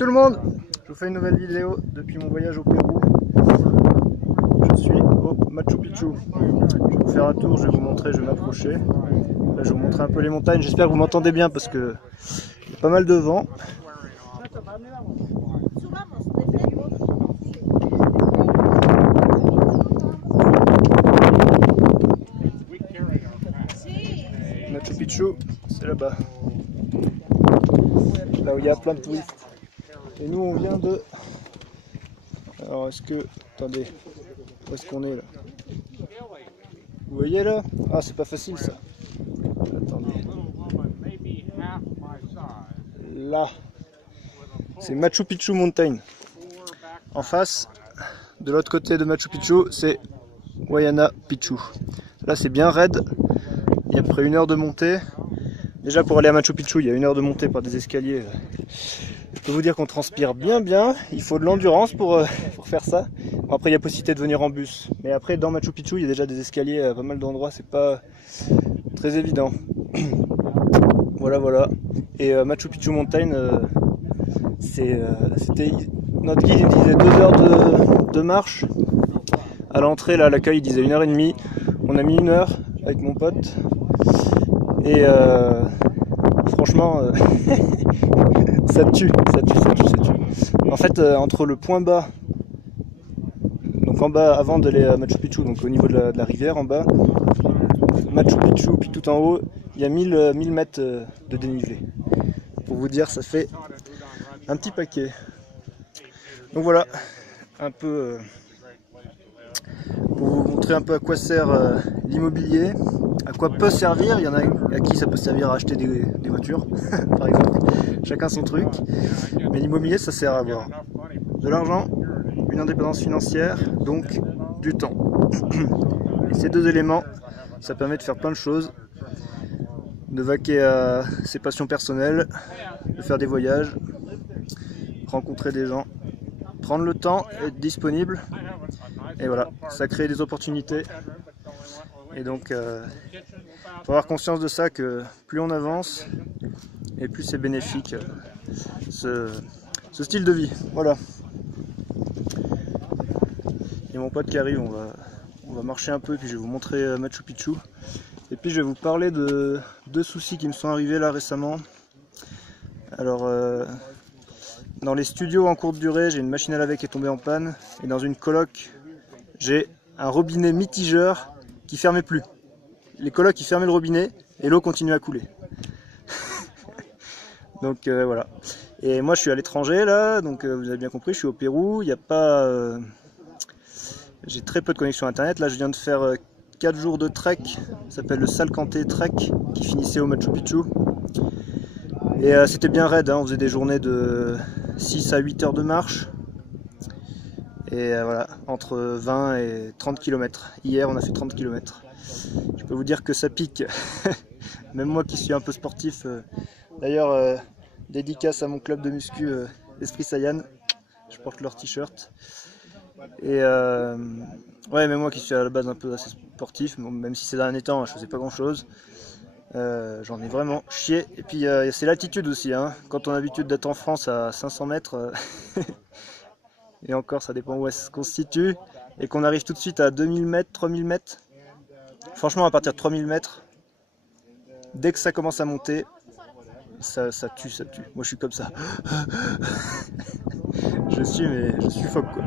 tout le monde, je vous fais une nouvelle vidéo depuis mon voyage au Pérou. Je suis au Machu Picchu. Je vais vous faire un tour, je vais vous montrer, je vais m'approcher. Là, je vais vous montrer un peu les montagnes. J'espère que vous m'entendez bien parce que il y a pas mal de vent. Machu Picchu, c'est là-bas. Là où il y a plein de touristes. Et nous on vient de... Alors est-ce que... Attendez, où est-ce qu'on est là? Vous voyez là? Ah, c'est pas facile ça. Attendez. Là, c'est Machu Picchu Mountain. En face, de l'autre côté de Machu Picchu, c'est Huayna Picchu. Là c'est bien raide. Il y a à peu près 1 heure de montée. Déjà pour aller à Machu Picchu, il y a 1 heure de montée par des escaliers. Je peux vous dire qu'on transpire bien. Il faut de l'endurance pour faire ça. Bon, après il y a possibilité de venir en bus. Mais après dans Machu Picchu, il y a déjà des escaliers à pas mal d'endroits. C'est pas très évident. Voilà. Et Machu Picchu Mountain, c'était... Notre guide il disait 2 heures de marche. À l'entrée, là, à l'accueil, il disait 1h30. On a mis 1 heure avec mon pote. Et franchement, ça tue. En fait, entre le point bas, donc en bas, avant d'aller à Machu Picchu, donc au niveau de la rivière en bas, Machu Picchu, puis tout en haut, il y a 1000 mètres de dénivelé. Pour vous dire, ça fait un petit paquet. Donc voilà, un peu pour vous montrer un peu à quoi sert l'immobilier, à quoi peut servir. Il y en a à qui ça peut servir à acheter des voitures, par exemple, chacun son truc. Mais l'immobilier, ça sert à avoir de l'argent, une indépendance financière, donc du temps. Et ces deux éléments, ça permet de faire plein de choses, de vaquer à ses passions personnelles, de faire des voyages, rencontrer des gens, prendre le temps, être disponible. Et voilà, ça crée des opportunités. Et donc, il faut avoir conscience de ça, que plus on avance, et plus c'est bénéfique, ce style de vie. Voilà. Et mon pote qui arrive, on va marcher un peu, puis je vais vous montrer Machu Picchu. Et puis je vais vous parler de 2 soucis qui me sont arrivés là récemment. Alors, dans les studios en courte durée, j'ai une machine à laver qui est tombée en panne. Et dans une coloc, j'ai un robinet mitigeur qui fermait plus. Les colocs qui fermaient le robinet et l'eau continuait à couler. Donc voilà. Et moi je suis à l'étranger là, donc vous avez bien compris, je suis au Pérou. Il n'y a pas... j'ai très peu de connexion internet. Là je viens de faire 4 jours de trek, ça s'appelle le Salkantay Trek, qui finissait au Machu Picchu. Et c'était bien raide, hein. On faisait des journées de 6 à 8 heures de marche. Et voilà, entre 20 et 30 km. Hier, on a fait 30 km. Je peux vous dire que ça pique. Même moi qui suis un peu sportif. D'ailleurs, dédicace à mon club de muscu Esprit Saiyan. Je porte leur t-shirt. Et ouais, même moi qui suis à la base un peu assez sportif, même si ces derniers temps, je faisais pas grand chose. J'en ai vraiment chié. Et puis c'est l'altitude aussi, hein. Quand on a l'habitude d'être en France à 500 mètres, et encore ça dépend où elle se constitue, et qu'on arrive tout de suite à 2000 mètres, 3000 mètres, franchement à partir de 3000 mètres, dès que ça commence à monter, ça tue. Moi je suis comme ça. je suffoque quoi.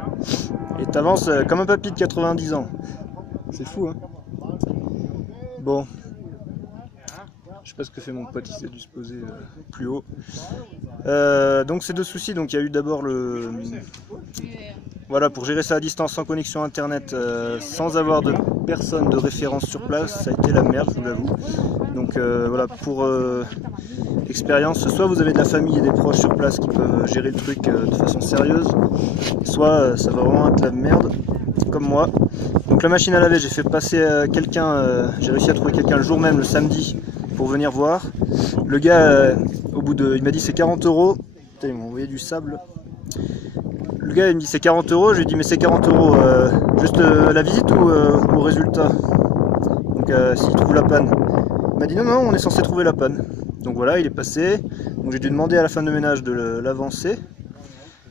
Et t'avances comme un papy de 90 ans. C'est fou, hein. Bon. Je sais pas ce que fait mon pote, il s'est dû se poser plus haut. Donc ces 2 soucis, donc il y a eu d'abord le... Voilà, pour gérer ça à distance sans connexion internet, sans avoir de personne de référence sur place, ça a été la merde, je vous l'avoue. Donc voilà, pour expérience, soit vous avez de la famille et des proches sur place qui peuvent gérer le truc de façon sérieuse, soit ça va vraiment être la merde, comme moi. Donc la machine à laver, j'ai fait passer quelqu'un, j'ai réussi à trouver quelqu'un le jour même, le samedi, pour venir voir. Le gars, au bout de... Il m'a dit c'est 40 €. Putain, ils m'ont envoyé du sable. Le gars il me dit c'est 40 €. Je lui ai dit mais c'est 40 €, juste la visite ou au résultat? Donc s'il trouve la panne. Il m'a dit non, on est censé trouver la panne. Donc voilà, il est passé. Donc j'ai dû demander à la femme de ménage de l'avancer.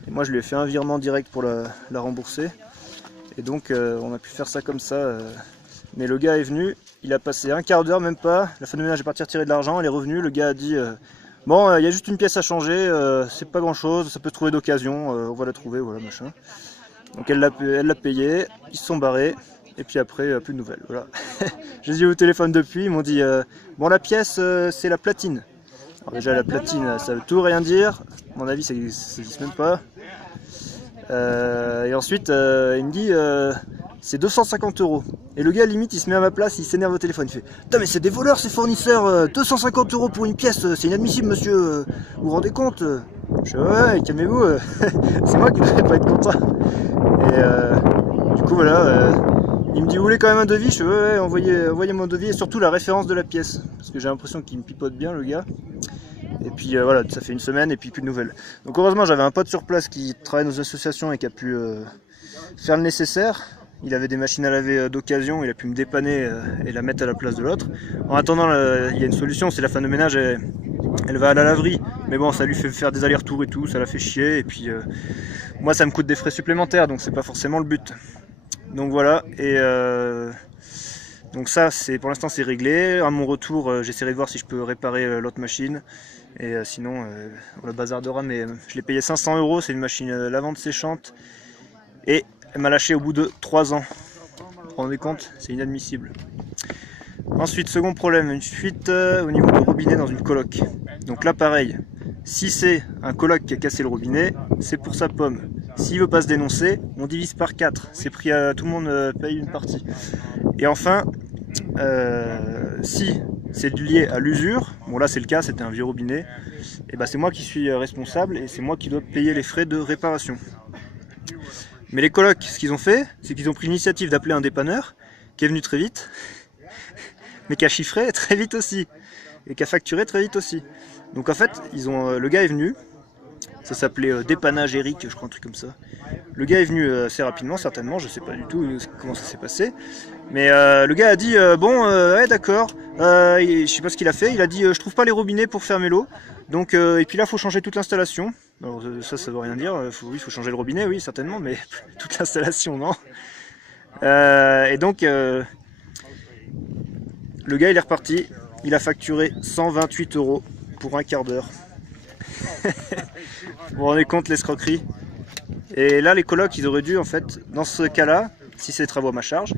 Et moi je lui ai fait un virement direct pour la rembourser. Et donc on a pu faire ça comme ça. Mais le gars est venu, il a passé un quart d'heure, même pas. La femme de ménage est partie retirer de l'argent, elle est revenue. Le gars a dit bon, il y a juste une pièce à changer, c'est pas grand chose, ça peut se trouver d'occasion, on va la trouver, voilà machin. Donc elle l'a payé, ils se sont barrés. Et puis après, plus de nouvelles, voilà. Je les ai eu au téléphone depuis, ils m'ont dit bon, la pièce, c'est la platine. Alors déjà, la platine, ça veut tout rien dire. À mon avis, ça n'existe même pas. Et ensuite, il me dit c'est 250 €. Et le gars, limite, il se met à ma place, il s'énerve au téléphone. Il fait putain, mais c'est des voleurs, ces fournisseurs, 250 € pour une pièce, c'est inadmissible, monsieur. Vous vous rendez compte? Je fais ouais, calmez-vous, c'est moi qui ne devrais pas être content. Et du coup, voilà. Il me dit, vous voulez quand même un devis? Je fais ouais, envoyez mon devis et surtout la référence de la pièce. Parce que j'ai l'impression qu'il me pipote bien, le gars. Et puis voilà, ça fait une semaine et puis plus de nouvelles. Donc heureusement, j'avais un pote sur place qui travaille dans une association et qui a pu faire le nécessaire. Il avait des machines à laver d'occasion, il a pu me dépanner et la mettre à la place de l'autre. En attendant, il y a une solution, c'est la femme de ménage, elle va à la laverie. Mais bon, ça lui fait faire des allers-retours et tout, ça la fait chier. Et puis moi, ça me coûte des frais supplémentaires, donc c'est pas forcément le but. Donc voilà, et donc ça, pour l'instant c'est réglé. À mon retour, j'essaierai de voir si je peux réparer l'autre machine. Et sinon, on la bazardera, mais je l'ai payé 500 €, c'est une machine lavante séchante. Et elle m'a lâché au bout de 3 ans. Vous vous rendez compte? C'est inadmissible. Ensuite, second problème, une fuite au niveau du robinet dans une coloc. Donc là pareil, si c'est un coloc qui a cassé le robinet, c'est pour sa pomme. S'il veut pas se dénoncer, on divise par 4. C'est pris à tout le monde paye une partie. Et enfin, si c'est lié à l'usure, bon là c'est le cas, c'était un vieux robinet, et ben c'est moi qui suis responsable et c'est moi qui dois payer les frais de réparation. Mais les colocs, ce qu'ils ont fait, c'est qu'ils ont pris l'initiative d'appeler un dépanneur qui est venu très vite, mais qui a chiffré très vite aussi, et qui a facturé très vite aussi. Donc en fait, le gars est venu. Ça s'appelait Dépannage Eric, je crois, un truc comme ça. Le gars est venu assez rapidement, certainement, je sais pas du tout comment ça s'est passé. Mais le gars a dit bon, ouais, d'accord, je sais pas ce qu'il a fait. Il a dit je trouve pas les robinets pour fermer l'eau. Donc, et puis là, faut changer toute l'installation. Alors, ça veut rien dire. Oui, faut changer le robinet, oui, certainement, mais toute l'installation, non. Et donc, le gars, il est reparti. Il a facturé 128 € pour un quart d'heure. Vous vous rendez compte l'escroquerie? Et là les colocs ils auraient dû en fait, dans ce cas là, si c'est des travaux à ma charge,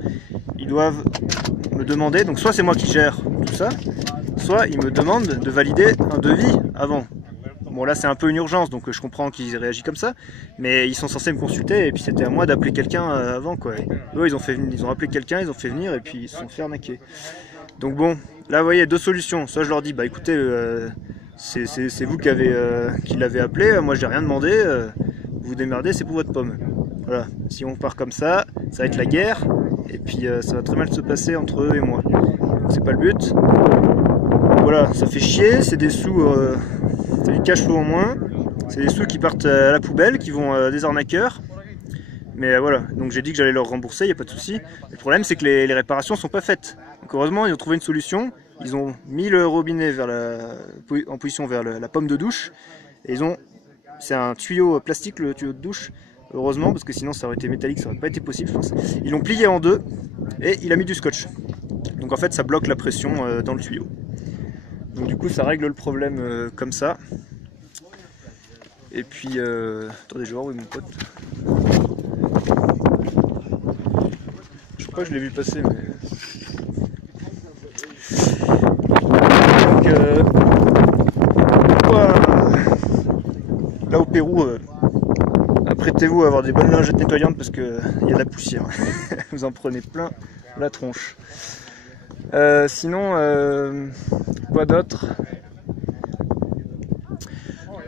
ils doivent me demander, donc soit c'est moi qui gère tout ça, soit ils me demandent de valider un devis avant. Bon là c'est un peu une urgence donc je comprends qu'ils réagissent comme ça, mais ils sont censés me consulter et puis c'était à moi d'appeler quelqu'un avant quoi. Et eux ils ont appelé quelqu'un, ils ont fait venir et puis ils se sont fait arnaquer. Donc bon, là vous voyez deux solutions, soit je leur dis bah écoutez c'est vous qui l'avez appelé, moi j'ai rien demandé, vous vous démerdez, c'est pour votre pomme. Voilà, si on part comme ça va être la guerre, et puis ça va très mal se passer entre eux et moi. Donc c'est pas le but. Voilà, ça fait chier, c'est des sous, c'est du cash flow en moins, c'est des sous qui partent à la poubelle, qui vont à des arnaqueurs. Mais voilà, donc j'ai dit que j'allais leur rembourser, il n'y a pas de souci. Le problème c'est que les réparations sont pas faites. Donc heureusement ils ont trouvé une solution, ils ont mis le robinet en position vers la pomme de douche. Et c'est un tuyau plastique, le tuyau de douche, heureusement, parce que sinon ça aurait été métallique, ça aurait pas été possible je pense. Ils l'ont plié en deux et il a mis du scotch. Donc en fait ça bloque la pression dans le tuyau. Donc du coup ça règle le problème comme ça. Et puis, attendez, je vais voir où est mon pote. Je crois que je l'ai vu passer, mais... Donc, là au Pérou, apprêtez-vous à avoir des bonnes lingettes nettoyantes parce qu'il y a de la poussière. Vous en prenez plein la tronche. Sinon, quoi d'autre?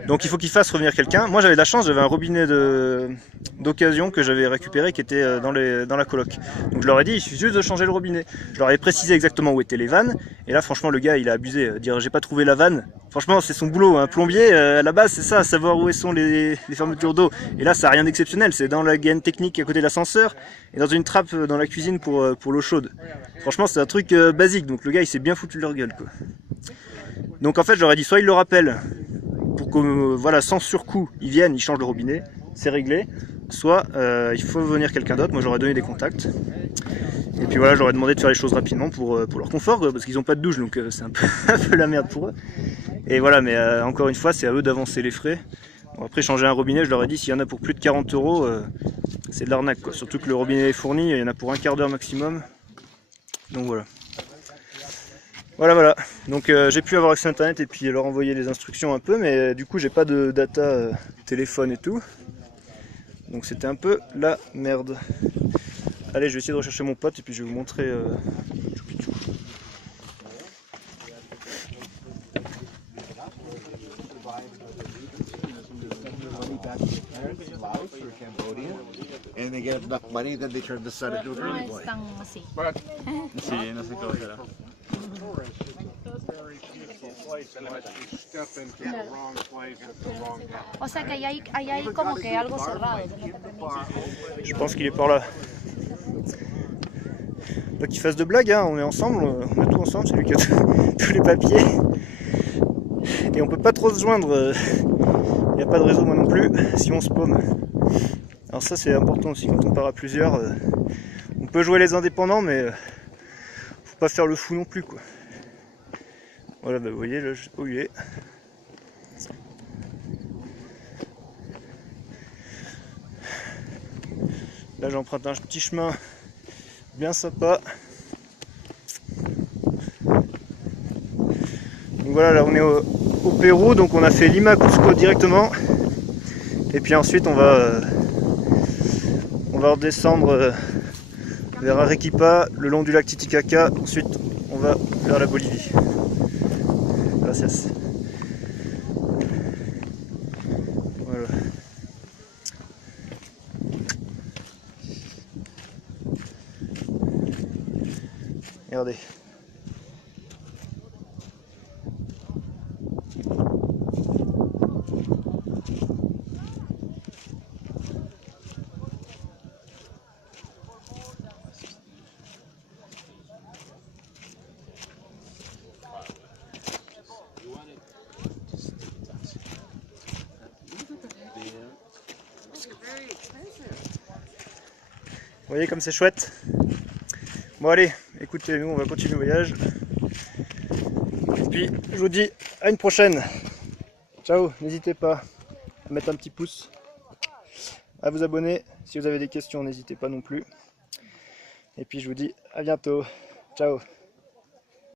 Donc il faut qu'il fasse revenir quelqu'un. Moi j'avais de la chance, j'avais un robinet d'occasion que j'avais récupéré qui était dans la coloc. Donc je leur ai dit, il suffit juste de changer le robinet. Je leur ai précisé exactement où étaient les vannes. Et là franchement le gars il a abusé. Dire j'ai pas trouvé la vanne. Franchement c'est son boulot, un plombier à la base c'est ça, savoir où sont les fermetures d'eau. Et là ça n'a rien d'exceptionnel, c'est dans la gaine technique à côté de l'ascenseur et dans une trappe dans la cuisine pour l'eau chaude. Franchement c'est un truc basique, donc le gars il s'est bien foutu de leur gueule quoi. Donc en fait je leur ai dit soit il le rappelle, pour que voilà, sans surcoût, ils viennent, ils changent le robinet, c'est réglé, soit il faut venir quelqu'un d'autre. Moi j'aurais donné des contacts. Et puis voilà, j'aurais demandé de faire les choses rapidement pour leur confort, quoi, parce qu'ils n'ont pas de douche, donc c'est un peu la merde pour eux. Et voilà, mais encore une fois, c'est à eux d'avancer les frais. Bon, après, changer un robinet, je leur ai dit, s'il y en a pour plus de 40 €, c'est de l'arnaque, quoi. Surtout que le robinet est fourni, il y en a pour un quart d'heure maximum. Donc voilà. Voilà. Donc j'ai pu avoir accès à internet et puis leur envoyer les instructions un peu, mais du coup j'ai pas de data téléphone et tout. Donc c'était un peu la merde. Allez, je vais essayer de rechercher mon pote et puis je vais vous montrer Choupichou. And they get enough money, then they turn the sun into a girly boy. Sí, no sé cómo será. o sea que ahí hay como que algo cerrado. Je pense qu'il est par là. Pas qu'il fasse de blagues, hein, on est ensemble, on est tout ensemble, c'est lui qui a tous les papiers. Et on peut pas trop se joindre, il n'y a pas de réseau moi non plus, si on se paume. Alors ça c'est important aussi quand on part à plusieurs. On peut jouer les indépendants mais faut pas faire le fou non plus quoi. Voilà, bah vous voyez là où il est. Là j'emprunte un petit chemin bien sympa. Donc voilà, là on est au Pérou, donc on a fait Lima Cusco directement. Et puis ensuite on va redescendre vers Arequipa, le long du lac Titicaca. Ensuite on va vers la Bolivie. Gracias. Voilà. Regardez. Vous voyez comme c'est chouette. Bon allez, écoutez, nous on va continuer le voyage. Et puis je vous dis à une prochaine. Ciao, n'hésitez pas à mettre un petit pouce, à vous abonner. Si vous avez des questions, n'hésitez pas non plus. Et puis je vous dis à bientôt. Ciao.